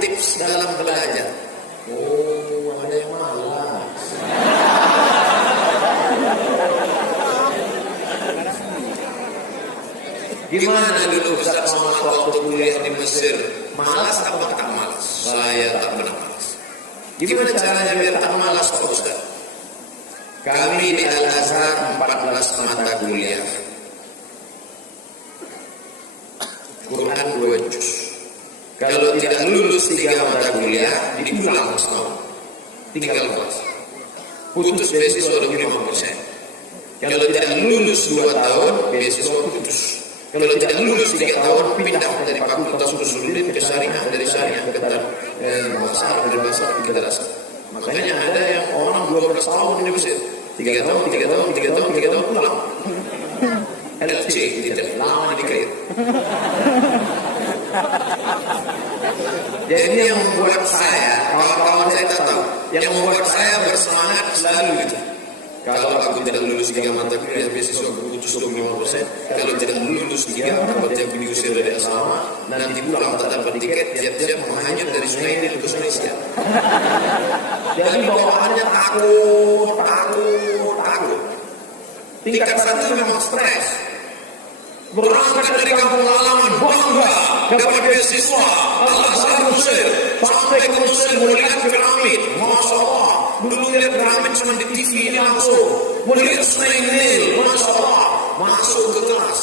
tips dalam belajar. Oh, ada yang malas. Gimana dulu Ustaz Somad waktu kuliah di Mesir? Malas apa tak malas? Saya tak pernah malas. Gimana caranya biar tak malas Pak Ustaz? Kami di Al-Azhar 14 mata kuliah. Quran 2 juz. Kalau tidak lulus 3 mata kuliah, dipulang setahun. Tinggal kelas. Putus beasiswa 50%. Kalau tidak lulus 2 tahun, beasiswa putus. Kalau tidak lulus 3 tahun, pindah dari fakultas Usuluddin ke syariah, dari syariah ke bahasa Arab, dari bahasa Arab ke darasa. Makanya ada yang orang 12 tahun di Mesir. 3 tahun pulang. LC tidak lama di Kairo. Jadi ini yang membuat saya, kawan-kawan saya tak tahu, yang membuat saya bersemangat selalu gitu. Kalau aku tidak lulus 3 mata kuliah, beasiswa putus 25%. Kalau tidak lulus 3, dapat yang diusir dari asrama, nanti pulang tak dapat tiket, tiap-tiap menghanyut dari Sungai Nil ke Sungai Siak. Jadi bawaannya takut. Tingkat 1 memang stres. Berangkat dari kampung halaman, bangga dapat beasiswa Al-Azhar Mesir, sampai ke Mesir melihat piramid. Masya Allah, dulu lihat piramid cuma di TV, ini langsung melihat Sungai Nil. Masya Allah, masuk ke kelas.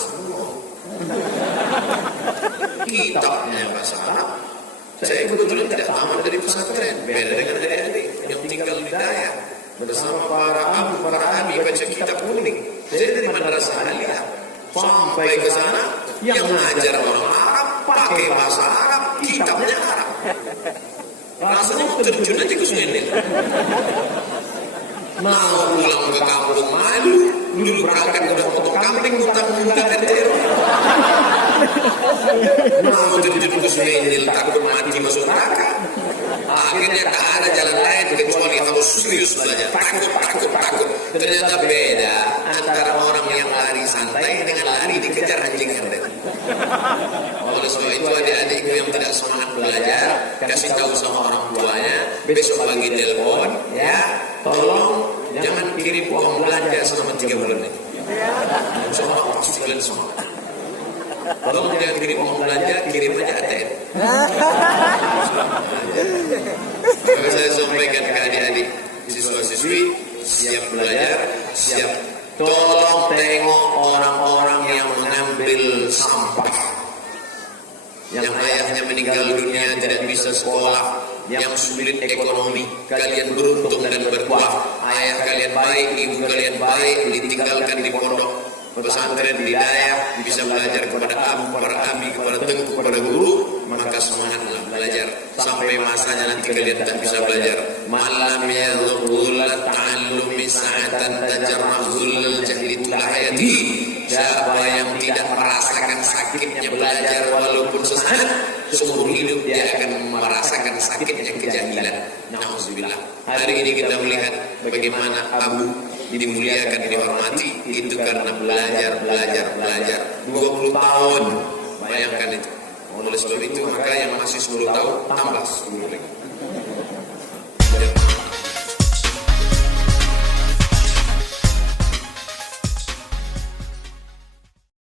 Kitabnya bahasa Arab. Saya kebetulan tidak tamat dari pesantren, beda dengan adik-adik yang tinggal di Dayak bersama para abi baca kitab kuning. Saya dari madrasah aliyah sampai ke sana yang mengajar orang Arab pakai bahasa Arab, kitabnya Arab. Rasanya terjun aja ke Sungai Nil. Mau pulang ke kampung malu, dulu berangkat udah potong kambing, utang-utang RT. Mau terjun ke Sungai Nil takut mati masuk neraka. Akhirnya tak ada jalan lain kecuali harus serius belajar. Takut. Ternyata beda antara orang yang lari santai dengan lari dikejar anjing RT. Oleh sebab itu adik-adikku yang tidak semangat belajar, kasih tahu sama orang tuanya, besok pagi telepon, ya, tolong jangan kirim uang belanja selama 3 bulan ini. Insya Allah pasti kalian semangat. Tolong jangan kirim uang belanja, kirim aja ATM. Maka saya sampaikan ke adik-adik, siswa-siswi, siap belajar, siap. Tolong tengok orang-orang yang mengambil sampah, yang ayahnya meninggal dunia tidak bisa sekolah, yang sulit ekonomi. Kalian beruntung dan berkuah. Ayah kalian baik, ibu kalian baik, ditinggalkan di pondok pesantren di Dayak, bisa belajar kepada para abi, kepada tengku, kepada guru. Maka semangatlah belajar sampai masanya nanti kalian tak bisa belajar. Malam yadhul ta'allumi sa'atan tajarrahul jahli hayati. Siapa yang tidak merasakan sakitnya belajar walaupun sesaat, seumur hidup dia akan merasakan sakitnya kejahilan. Nauzubillah. Hari ini kita melihat bagaimana Abu dimuliakan, dihormati, itu karena belajar. 20 tahun, bayangkan itu. Oleh sebab itu maka yang masih 10 tahun tambah 10 lagi.